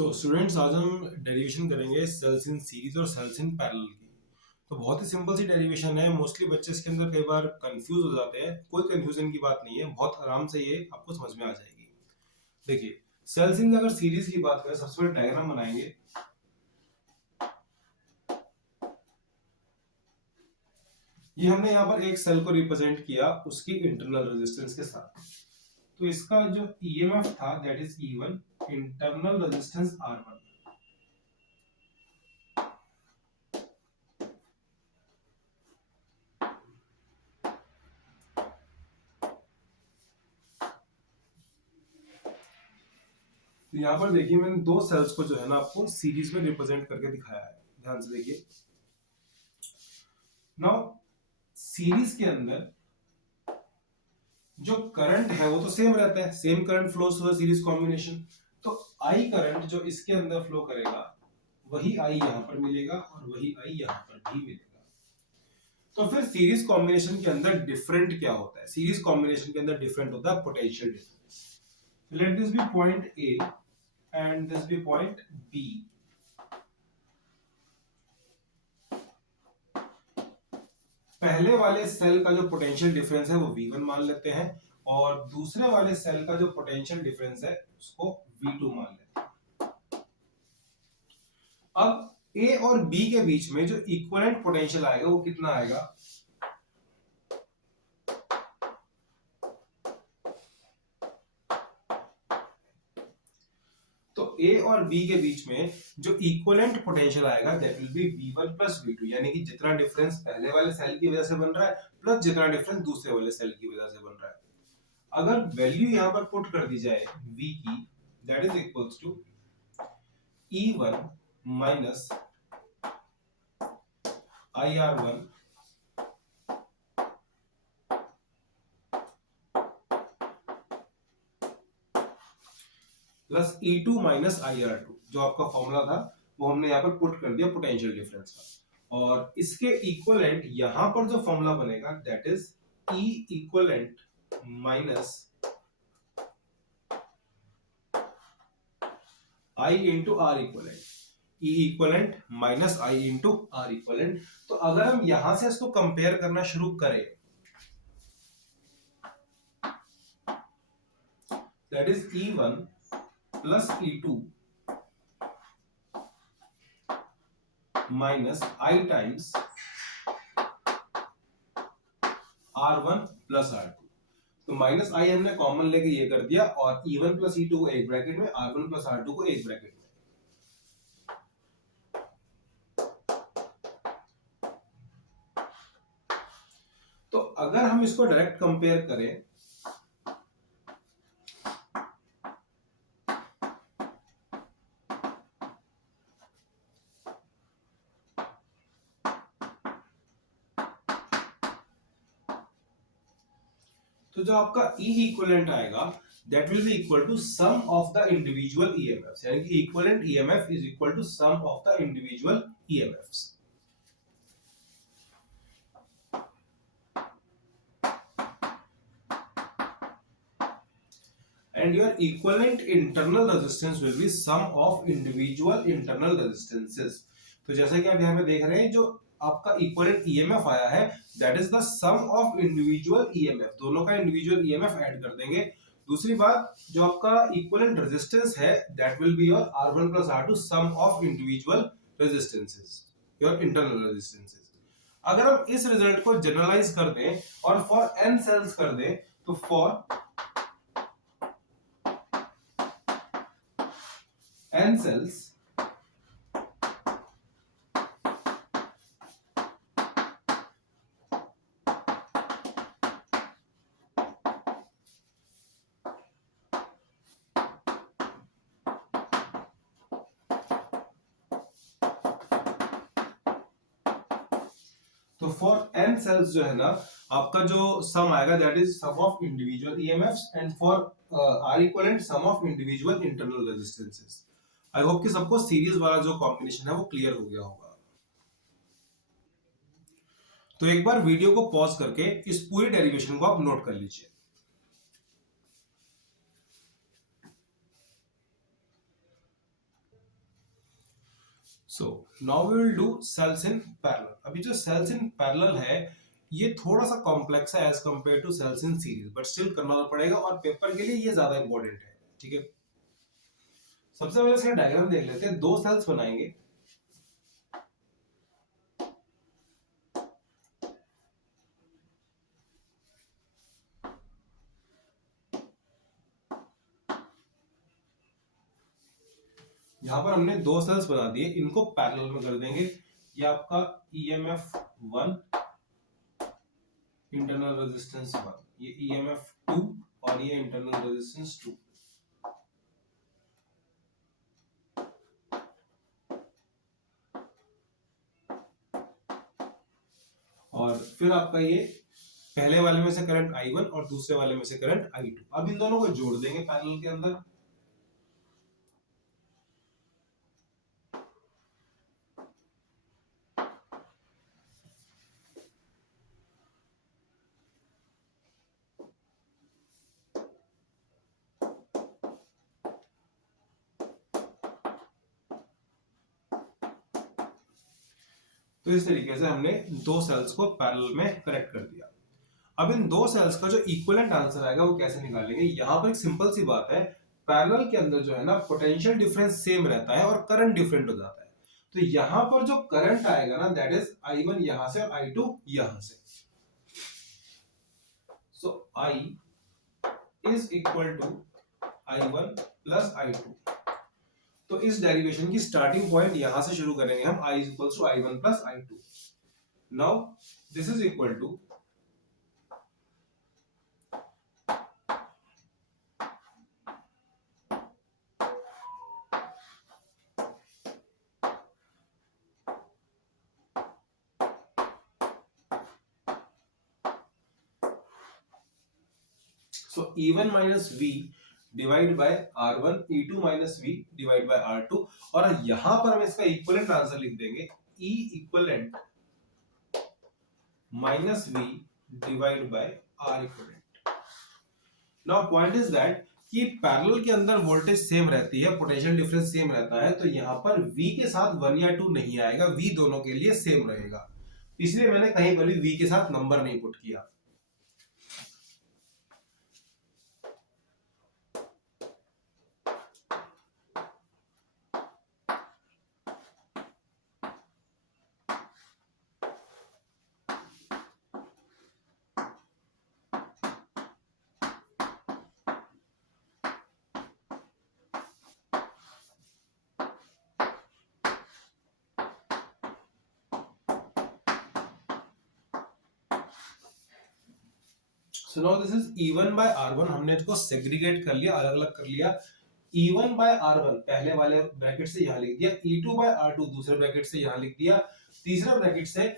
So students, आज हम derivation करेंगे सेल्स इन सीरीज और सेल्स इन पैरेलल की। तो बहुत ही सिंपल सी डेरिवेशन है। मोस्टली बच्चे इसके अंदर कई बार कंफ्यूज हो जाते हैं। कोई कंफ्यूजन की बात नहीं है, बहुत आराम से ये आपको समझ में आ जाएगी। देखिए, सेल्स इन अगर सीरीज की बात करें, सबसे पहले डायग्राम बनाएंगे। ये हमने यहाँ पर एक सेल को रिप्रेजेंट किया उसकी इंटरनल रेजिस्टेंस के साथ। तो इसका जो ईएमएफ था that is E1, internal resistance R1। तो यहाँ पर देखिए, मैंने दो सेल्स को जो है ना आपको सीरीज में रिप्रेजेंट करके दिखाया है। ध्यान से देखिए। नाउ सीरीज के अंदर जो करंट है वो तो सेम रहता है, same current flows through the series combination. तो आई करंट जो इसके अंदर फ्लो करेगा वही आई यहाँ पर मिलेगा और वही आई यहाँ पर भी मिलेगा। तो फिर सीरीज कॉम्बिनेशन के अंदर डिफरेंट क्या होता है? सीरीज कॉम्बिनेशन के अंदर डिफरेंट होता है potential difference. Let this be point A and this be point B. पहले वाले सेल का जो पोटेंशियल डिफरेंस है वो V1 मान लेते हैं और दूसरे वाले सेल का जो पोटेंशियल डिफरेंस है उसको V2 मान लेते हैं। अब A और B के बीच में जो इक्विवेलेंट पोटेंशियल आएगा वो कितना आएगा? तो A और B के बीच में जो इक्विवेलेंट पोटेंशियल आएगा that will B V1 plus V2, यानी कि जितना डिफरेंस पहले वाले सेल की वजह से बन रहा है प्लस जितना डिफरेंस दूसरे वाले सेल की वजह से बन रहा है। अगर वैल्यू यहां पर पुट कर दी जाए V की, that is equals to E1 minus IR1 plus E2 minus IR2। जो आपका फॉर्मूला था वो हमने यहाँ पर पुट कर दिया पोटेंशियल डिफरेंस का। और इसके इक्विवेलेंट यहां पर जो फॉर्मूला बनेगा that is E equivalent minus I into R equivalent. E equivalent minus I into R equivalent. तो अगर हम यहां से इसको कंपेयर करना शुरू करें, that is E1 plus E2 minus I times R1 plus R2। तो माइनस I हमने कॉमन लेके ये कर दिया और E1 प्लस E2 को एक ब्रैकेट में, R1 प्लस R2 को एक ब्रैकेट में। तो अगर हम इसको डायरेक्ट कंपेयर करें, तो जो आपका E इक्विवेलेंट आएगा that will be equal to sum of the individual EMFs, यानी कि equivalent EMF is equal to sum of the individual EMFs. And your equivalent internal resistance will be sum of individual internal resistances। तो जैसा कि आप यहाँ पे देख रहे हैं, जो आपका इक्विवेलेंट ईएमएफ आया है that is the sum of individual EMF. दोनों का इंडिविजुअल ईएमएफ ऐड कर देंगे। दूसरी बात, जो आपका इक्विवेलेंट रेजिस्टेंस है that will be your R1 plus R2 sum of individual resistances, your internal resistances. अगर हम इस रिजल्ट को जनरलाइज कर दें और फॉर n सेल्स कर दें, तो फॉर n cells तो फॉर n सेल्स जो है ना, आपका जो सम आएगा that is sum of individual EMFs and for R equivalent sum of individual internal resistances. I hope कि सबको सीरीज वाला जो कॉम्बिनेशन है वो क्लियर हो गया होगा। तो एक बार वीडियो को पॉज करके इस पूरी डेरिवेशन को आप नोट कर लीजिए। So now we will do cells in parallel. अभी जो सेल्स इन पैरेलल है ये थोड़ा सा कॉम्प्लेक्स है as compare to cells in series, but still करना तो पड़ेगा और पेपर के लिए ये ज्यादा इंपॉर्टेंट है। ठीक है, सबसे पहले इसका डायग्राम देख लेते हैं। दो सेल्स बनाएंगे, यहां पर हमने दो सेल्स बना दिए, इनको पैरेलल में कर देंगे। ये आपका EMF 1, इंटरनल रेजिस्टेंस 1, ये EMF 2 और ये इंटरनल रेजिस्टेंस 2। और फिर आपका ये पहले वाले में से करंट I1 और दूसरे वाले में से करंट I2। अब इन दोनों को जोड़ देंगे पैरेलल के अंदर। तो इस तरीके से हमने दो सेल्स को पैरेलल में कनेक्ट कर दिया। अब इन दो सेल्स का जो इक्विवेलेंट आंसर आएगा वो कैसे निकालेंगे? यहां पर एक सिंपल सी बात है, पैरेलल के अंदर जो है ना पोटेंशियल डिफरेंस सेम रहता है और करंट डिफरेंट हो जाता है। तो यहां पर जो करंट आएगा ना दैट इज I1 यहां से और I2 यहां से। So I is equal to I1 plus I2। तो इस डेरिवेशन की स्टार्टिंग पॉइंट यहां से शुरू करेंगे हम, I is equal to I1 plus I2। Now this is equal to so E1 minus V divide by R1, E2 minus V divide by R2। और यहां पर हम इसका इक्विवेलेंट आंसर लिख देंगे E equivalent minus V divide bye R equivalent. Now point is that कि parallel के अंदर वोल्टेज सेम रहती है, पोटेंशियल डिफरेंस सेम रहता है, तो यहां पर V के साथ 1 या 2 नहीं आएगा, V दोनों के लिए सेम रहेगा। इसलिए मैंने कहीं पर भी V के साथ नंबर नहीं पुट किया। So now this is E1 by R1, हमने इसको सेग्रीगेट कर लिया, अलग अलग कर लिया। E1 by R1 पहले वाले ब्रैकेट से यहां लिख दिया, E2 by R2 दूसरे ब्रैकेट से यहां लिख दिया, तीसरे ब्रैकेट से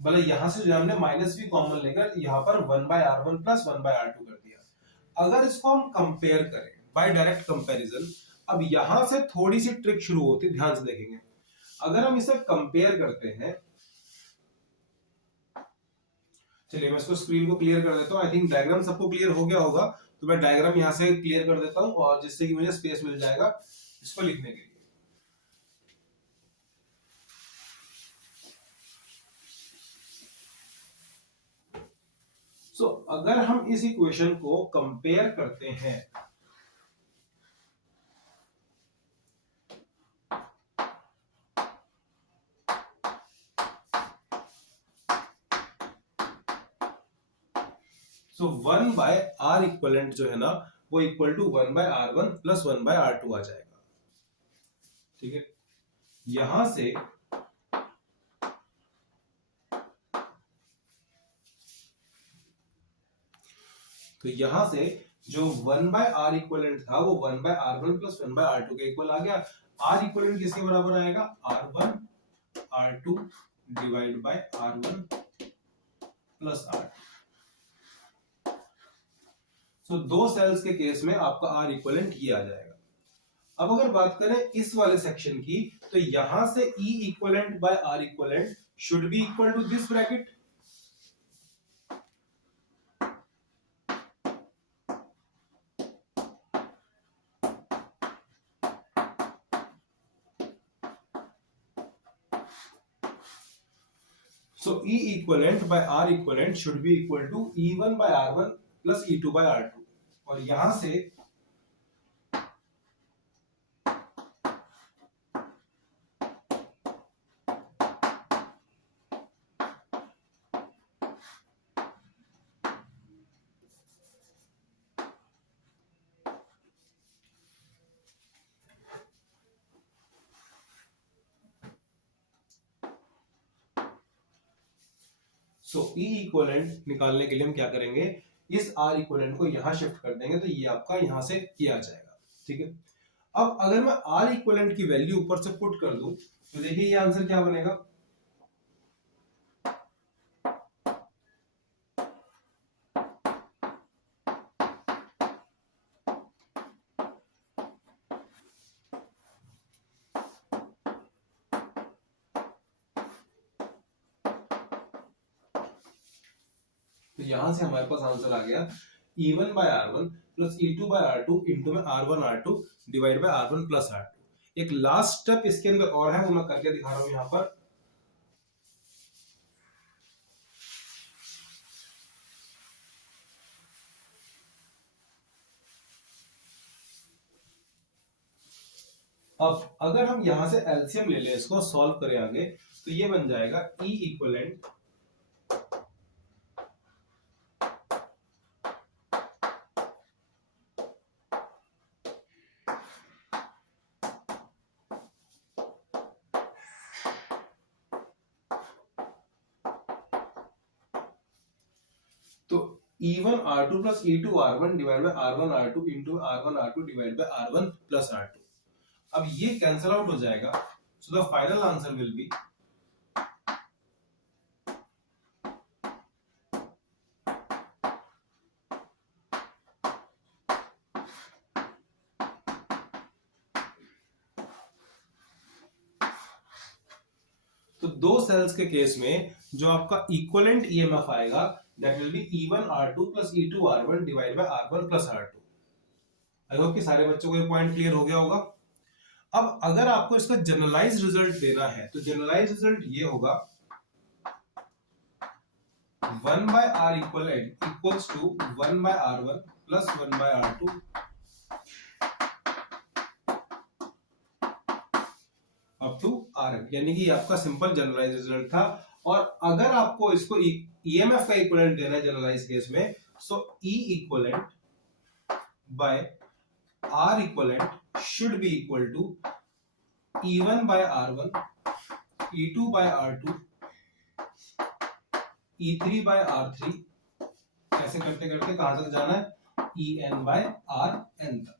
मतलब यहां से जो हमने माइनस भी कॉमन लेकर यहां पर 1 by R1 plus 1 by R2 कर दिया। अगर इसको हम कंपेयर करें बाय डायरेक्ट कंपैरिजन, अब यहां से थोड़ी सी ट्रिक शुरू होती है, ध्यान से देखेंगे। अगर हम इसे कंपेयर करते हैं, चलिए मैं इसको स्क्रीन को क्लियर कर देता हूँ। आई थिंक डायग्राम सबको क्लियर हो गया होगा, तो मैं डायग्राम यहाँ से क्लियर कर देता हूँ और जिससे कि मुझे स्पेस मिल जाएगा इसको लिखने के लिए। सो अगर हम इस इक्वेशन को कंपेयर करते हैं, सो 1 बाय आर इक्वलेंट जो है ना वो equal to 1 by R1 plus 1 by R2 आ जाएगा। ठीक है, यहां से तो यहां से जो 1 बाय आर इक्वलेंट था वो 1 by R1 plus 1 by R2 के इक्वल आ गया। आर इक्वलेंट किसके बराबर आएगा? R1 R2 divide by R1 plus R2। सो दो सेल्स के केस में आपका आर इक्वलेंट ये आ जाएगा। अब अगर बात करें इस वाले सेक्शन की, तो यहां से E equivalent by R equivalent should be equal to this bracket. So E equivalent by R equivalent should be equal to E1 by R1 plus E2 by R2, और यहां से E इक्वलेंट निकालने के लिए हम क्या करेंगे, इस R इक्वलेंट को यहां शिफ्ट कर देंगे, तो ये आपका यहां से किया जाएगा। ठीक है, अब अगर मैं R इक्वलेंट की वैल्यू ऊपर से पुट कर दूं तो देखिए ये आंसर क्या बनेगा, तो यहां से हमारे पास आंसर आ गया E1 by R1 plus E2 by R2 into में R1 R2 divide by R1 plus R2। एक लास्ट स्टेप इसके अंदर और है, वो मैं करके दिखा रहा हूं यहां पर। अब अगर हम यहां से एलसीएम ले लें, इसको सॉल्व करें आगे, तो ये बन जाएगा E इक्वलेंट तो E1 R2 plus E2 R1 divide by R1 R2 into R1 R2 divide by R1 plus R2। अब ये कैंसिल आउट हो जाएगा, so the final answer will be तो दो सेल्स के केस में जो आपका इक्विवेलेंट ईएमएफ आएगा that will B E1 R2 plus E2 R1 divide by R1 plus R2। I hope कि सारे बच्चों को ये पॉइंट क्लियर हो गया होगा। अब अगर आपको इसका जनरलाइज रिजल्ट देना है तो जनरलाइज रिजल्ट ये होगा 1 by R equivalent equals to 1 by R1 plus 1 by R2 up to Rn, यानी कि आपका सिंपल जनरलाइज रिजल्ट था। और अगर आपको इसको ईएमएफ का इक्विवेलेंट देना है जनरलाइज केस में, so E equivalent by R equivalent should be equal to E1 by R1 E2 by R2 E3 by R3, कैसे करते करते कहां तक जाना है, En by Rn तक।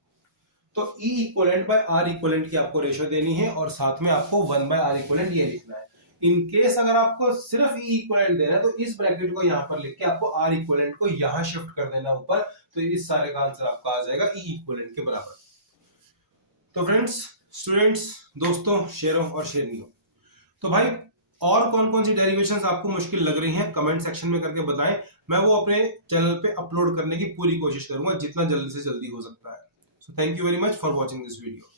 तो E equivalent by R equivalent की आपको रेशियो देनी है और साथ में आपको 1 बाय R इक्विवेलेंट ये लिखना है। इन केस अगर आपको सिर्फ E इक्विवेलेंट देना है तो इस ब्रैकेट को यहां पर लिख के आपको R इक्विवेलेंट को यहां शिफ्ट कर देना ऊपर, तो इस सारे का आंसर आपका आ जाएगा E इक्विवेलेंट के बराबर। तो फ्रेंड्स, स्टूडेंट्स, दोस्तों, शेरों और शेरनियों, तो भाई और कौन कौन सी डेरिवेशंस आपको मुश्किल लग रही हैं कमेंट सेक्शन में करके बताएं। मैं वो अपने चैनल पे अपलोड करने की पूरी कोशिश करूंगा जितना जल्दी से जल्दी हो सकता है। So thank you very much for watching this video.